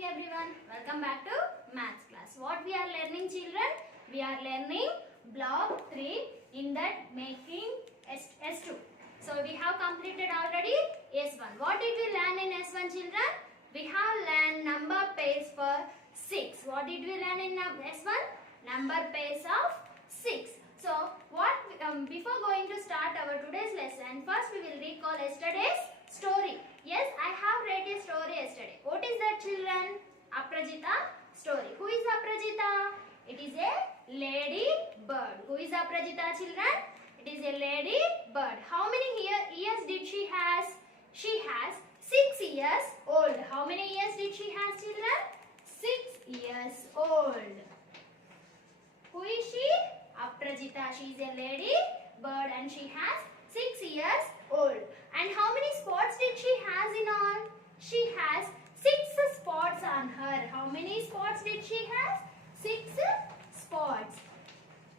morning everyone. Welcome back to maths class. What we are learning, children? We are learning block 3 in that making S2. So we have completed already S1. What did we learn in S1, children? We have learned number pairs for 6. What did we learn in S1? Number pairs of 6. So before going to start our today's lesson, first we will recall yesterday's story. Yes, I have read a story yesterday. What is that, children? Aprajita story. Who is Aprajita? It is a lady bird. Who is Aprajita, children? It is a lady bird. How many years did she has? She has 6 years old. How many years did she has, children? 6 years old. Who is she? Aprajita. She is a lady bird and she has 6 years old. And how many spots did she has in all? She has 6 spots on her. How many spots did she has? 6 spots.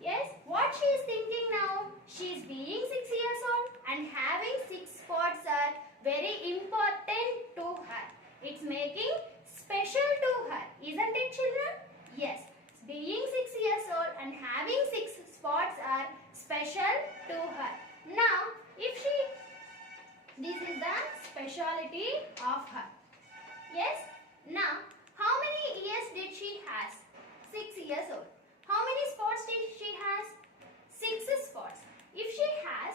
Yes, what she is thinking now? She is being 6 years old and having 6 spots are very important to her. It's making special to her. Isn't it, children? Yes. Being 6 years old and having 6 spots are special to her. Now, this is the speciality of her. Yes. Now, how many years did she has? 6 years old. How many spots did she has? 6 spots. If she has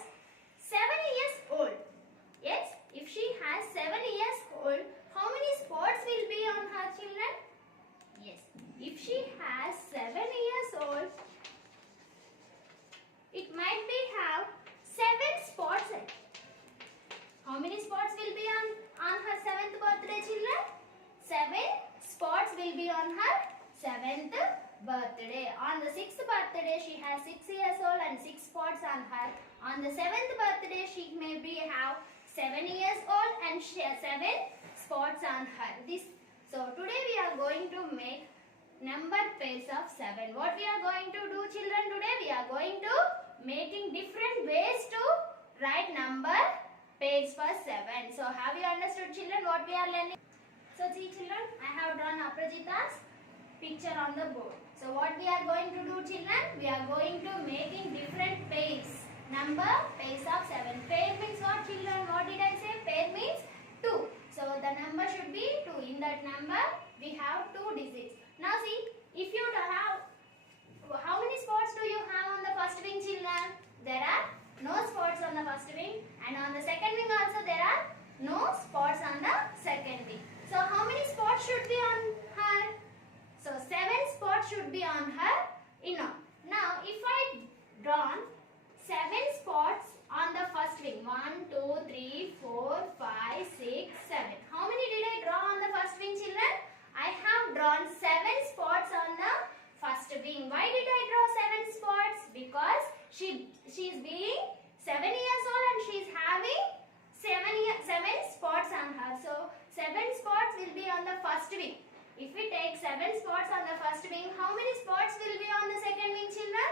7 years old, yes, if she has 7 years old, how many spots will be on her, children? Yes, if she has 7 years old, it might be have 7 spots. How many spots will be on her 7th birthday, children? 7 spots will be on her 7th birthday. On the 6th birthday, she has 6 years old and 6 spots on her. On the 7th birthday, she may be have 7 years old and she has 7 spots on her. So today we are going to make number pairs of 7. What we are going to do, children, today? We are going to making different ways to write number pairs for 7. So have you understood, children, what we are learning? So see, children, I have drawn Aprajita's picture on the board. So what we are going to do, children? We are going to making different pairs. Number pairs of 7. Pair means what, children? What did I say? Pair means 2. So the number should be 2. In that number, we have 2 digits. Now see, if you have, how many spots do you have on the first wing, children? There are no spots on the first wing, and on the second wing also there are no spots on the second wing. So how many spots should be on her? So 7 spots should be on her. Now if I draw 7 spots on the first wing, 1, 2, 3, 4, 5, 6, 7. How many did I draw on the first wing, children? I have drawn 7 spots on the first wing. Why did I draw 7 spots? Because she is being 7 years old and she is having 7 spots on her. So 7 spots will be on the first wing. If we take 7 spots on the first wing, how many spots will be on the second wing, children?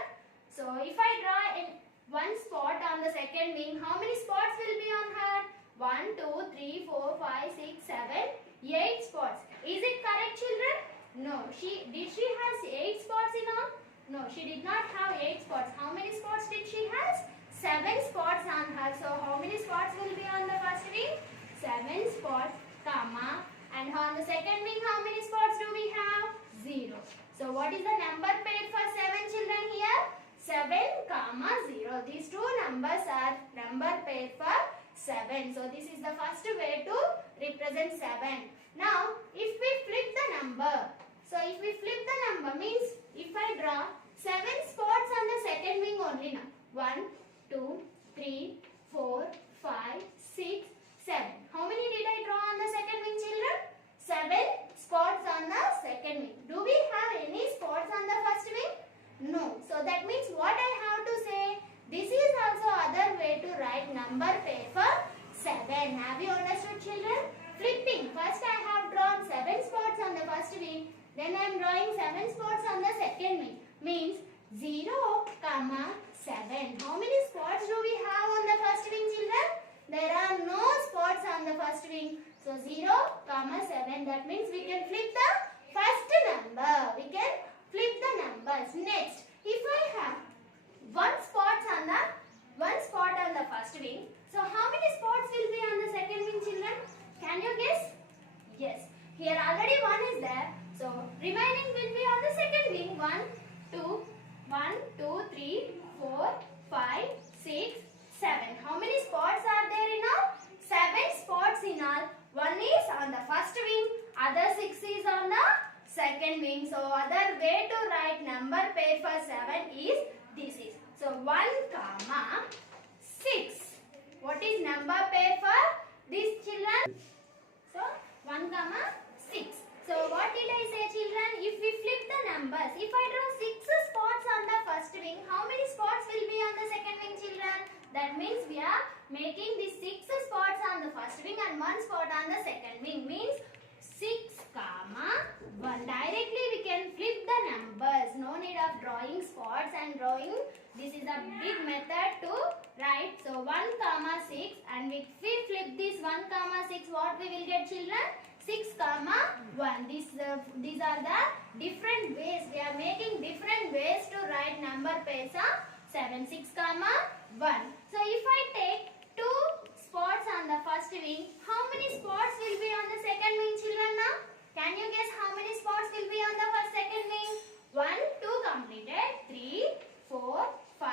So if I draw in 1 spot on the second wing, how many spots will be on her? 1, 2, 3, 4, 5, 6, 7, 8 spots. Is it correct, children? No. Did she has 8 spots in all? No, she did not have 8 spots. How many spots did she has? 7 spots on her. So how many spots will be on the first wing? 7 spots, comma. And on the second wing, how many spots do we have? 0. So what is the number pair for 7, children, here? 7, comma, 0. These two numbers are number pair for 7. So this is the first way to represent 7. Now, if we flip the number, so if we flip the number means if I draw 7 spots on the second wing only now. 1, 2, 3, 4, 5, 6, 7. How many did I draw on the second wing, children? 7 spots on the second wing. Do we have any spots on the first wing? No. So that means what I have to say? This is also other way to write number pair for 7. Have you understood, children? Flipping. First I have drawn 7 spots on the first wing. Then I am drawing 7 spots on the second wing. Means 0, comma, 7. How many spots do we have on the first wing, children? There are no spots on the first wing. So 0, comma 7. That means we can flip the Here already 1 is there. So remaining will be on the second wing. 1, 2, 3, 4, 5, 6, 7. How many spots are there in all? 7 spots in all. 1 is on the first wing, other 6 is on the second wing. So other way to write number pair for 7 is this is. So 1 comma 6. What is number pair for these children? So 1 comma 6. So what did I say, children? If we flip the numbers, if I draw 6 spots on the first wing, how many spots will be on the second wing, children? That means we are making these 6 spots on the first wing and 1 spot on the second wing. Means 6 comma 1. Directly we can flip the numbers. No need of drawing spots and drawing. This is a big method to write. So 1 comma 6, and if we flip this 1 comma 6, what we will get, children? 6 comma 1. These are the different ways. We are making different ways to write number pairs of 7. 6 comma 1. So if I take 2 spots on the first wing, how many spots will be on the second wing, children now? Can you guess how many spots will be on the second wing? 1, 2 completed. 3, 4, 5,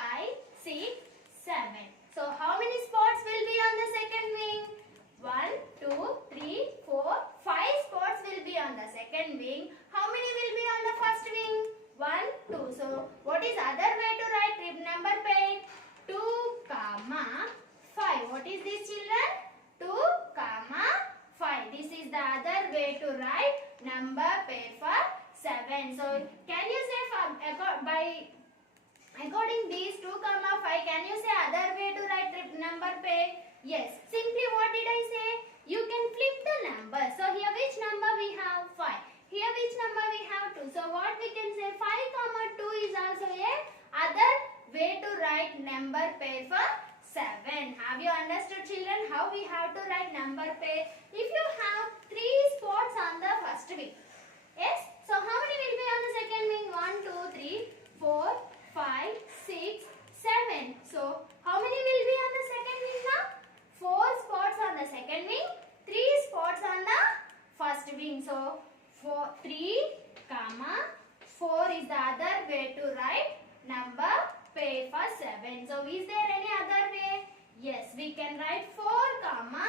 6, 7. So how many spots will be on the second wing? 1, 2, 3, 4, 5 spots will be on the second wing. How many will be on the first wing? 1, 2. So what is other way to write number pair? 2 comma 5. What is this, children? 2 comma 5. This is the other way to write number pair for 7. So can you say by according these 2 comma 5, can you say other way to write number pair? Yes. Simply what did I say? You can flip the number. So here which number we have? 5. Here which number we have? 2. So what we can say? 5 comma 2 is also a other way to write number pair for 7. Have you understood, children, how we have to write number pair? If you have 3 spots on the first wing, yes, so how many will be on the second wing? 1, 2, 3, 4, 5, 6, 7. So how many will be on the second wing now? 4 spots on the second wing, 3 spots on the first wing. So 3 comma 4 is the other way to write number pair for 7. So is there any other way? Yes, we can write 4 comma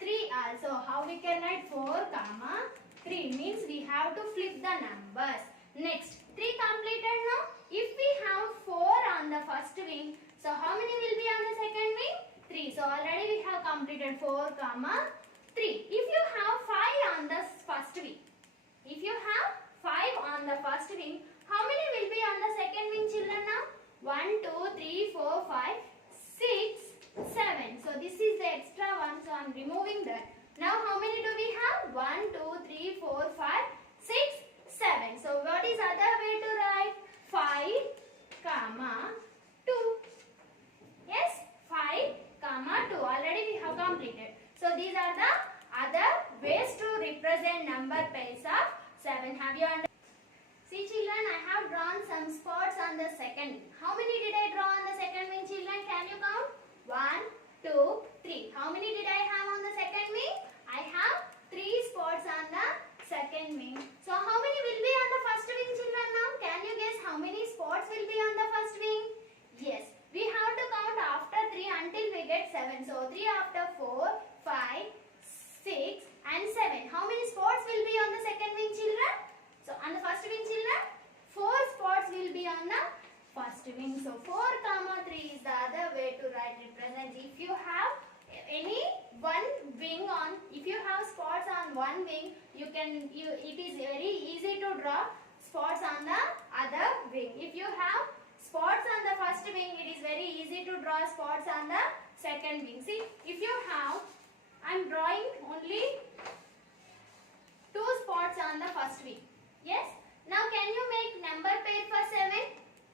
3 also. How we can write 4 comma 3? Means we have to flip the numbers. Next, 3 completed now. If we have 4 on the first wing, so how many will be on the second wing? 3. So already we have completed 4 comma 3. If you have 5 on the first wing, if you have 5 on the first wing, how many will be on the second wing, children now? 1, 2, 3, 4, 5, 6, 7. So this is the extra one. So I am removing that. Now how many do we have? 1, 2, 3, 4, 5, 6, 7. So what is other way to write? 5 comma 2. Yes, 5 comma 2. Already we have completed. So these are the other ways to represent number pairs of 7. Have you understood? See, children, I have drawn some spots on the second wing. How many did I draw on the second wing, children? Can you count? 1, 2, 3. How many did I have on the second wing? I have 3 spots on the second wing. So how many will be on the first wing, children now? Can you guess how many spots will be on the first wing? Yes. We have to count after 3 until we get 7. So 3 after 4, 5, 6 and 7. How many spots will be on the second wing, children? So on the first wing, children, 4 spots will be on the first wing. So 4 comma 3 is the other way to write represent. If you have any one wing on, if you have spots on one wing, it is very easy to draw spots on the other wing. If you have spots on the first wing, it is very easy to draw spots on the second wing. See, if you have, I am drawing only 2 spots on the first wing. Yes. Now can you make number pair for 7?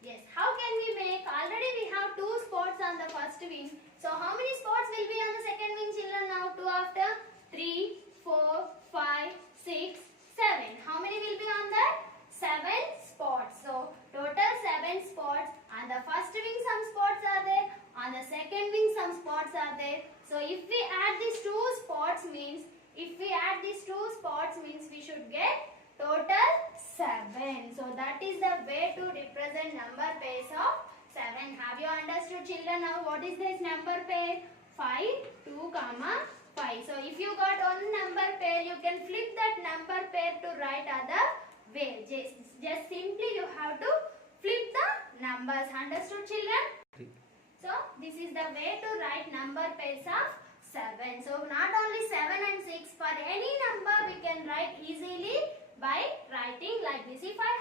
Yes. How can we make? Already we have 2 spots on the first wing. So how many spots will be on the second wing, children now? 2 after 3, 4, 5, 6, 7. How many will be on that? 7 spots. So total 7 spots. On the first wing some spots are there. On the second wing some spots are there. So if we add these 2 spots means, we should 7. So that is the way to represent number pairs of 7. Have you understood, children? Now what is this number pair? 5, 2, 5. So if you got one number pair, you can flip that number pair to write other way. Just simply you have to flip the numbers. Understood, children? So this is the way to write number pairs of 7. So not only 7 and 6, for any number we can write easily by writing like this. If I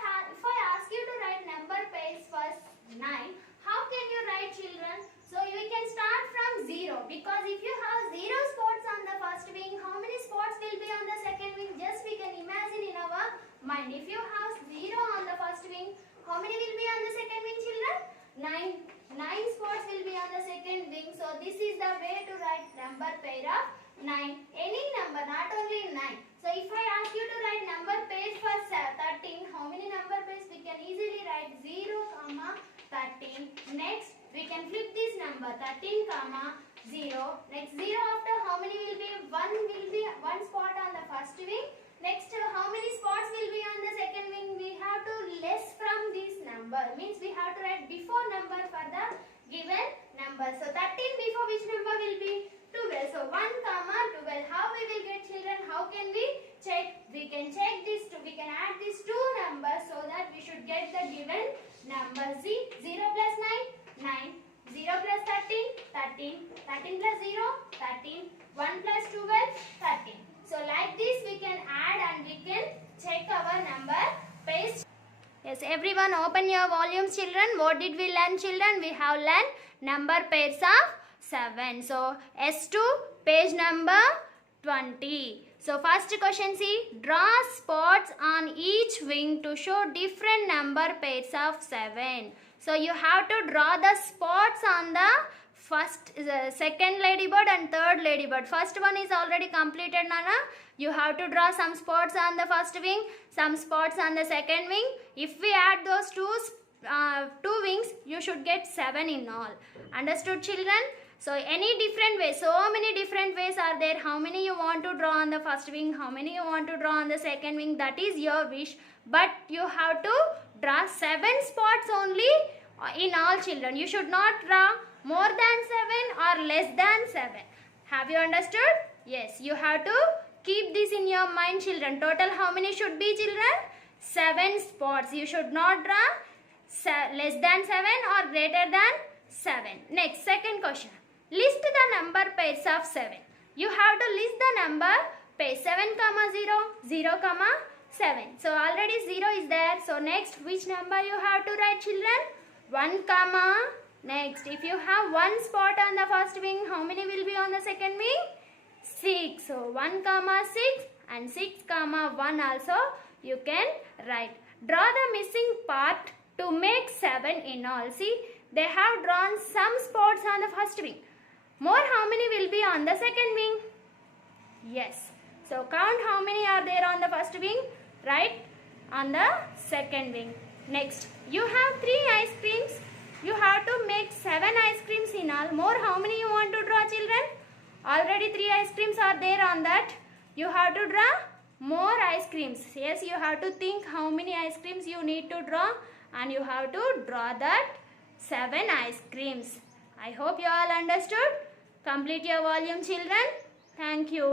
ask you to write number pairs for 9, how can you write, children? So we can start from 0, because if you have 0 spots on the first wing, how many spots will be on the second wing? Just we can imagine in our mind. If you have 0 on the first wing, how many will be on the second wing, children? 9 spots will be on the second wing. So this is the way to write number pair of 9. Any number, not only 9. So if I ask you to write number pairs for 13, how many number pairs? We can easily write 0, 13. Next, we can flip this number 13, 0. Next 0 after how many will be? 1 will be 1 spot on the first wing. Next, how many spots will be on the second wing? We have to less from this number. Means we have to write before number for the given number. So 13 before which number will be? 12. So 1, 12. How we will get, children? How can we check? We can check this. We can add these two numbers so that we should get the given number. 0 plus 9, 9. 0 plus 13, 13. 13 plus 0, 13. 1 plus 12, 13. So like this we can add and we can check our number pairs. Yes, everyone open your volumes, children. What did we learn, children? We have learned number pairs of 7. So S2 page number 20. So first question, see, draw spots on each wing to show different number pairs of 7. So you have to draw the spots on the second ladybird and third ladybird. First one is already completed, Nana. You have to draw some spots on the first wing, some spots on the second wing. If we add those two wings, you should get 7 in all. Understood, children? So any different way, so many different ways are there. How many you want to draw on the first wing, how many you want to draw on the second wing, that is your wish. But you have to draw 7 spots only in all, children. You should not draw more than 7 or less than 7. Have you understood? Yes, you have to keep this in your mind, children. Total how many should be, children? 7 spots. You should not draw less than 7 or greater than 7. Next, second question. List the number pairs of 7. You have to list the number pairs 7, 0, 0, 7. So already 0 is there. So next, which number you have to write, children? 1, next, if you have 1 spot on the first wing, how many will be on the second wing? 6. So 1, 6 and 6, 1 also you can write. Draw the missing part to make 7 in all. See, they have drawn some spots on the first wing. More how many will be on the second wing? Yes. So count how many are there on the first wing. Right on the second wing. Next, you have 3 ice creams. You have to make 7 ice creams in all. More how many you want to draw, children? Already 3 ice creams are there on that. You have to draw more ice creams. Yes, you have to think how many ice creams you need to draw and you have to draw that 7 ice creams. I hope you all understood. Complete your volume, children. Thank you.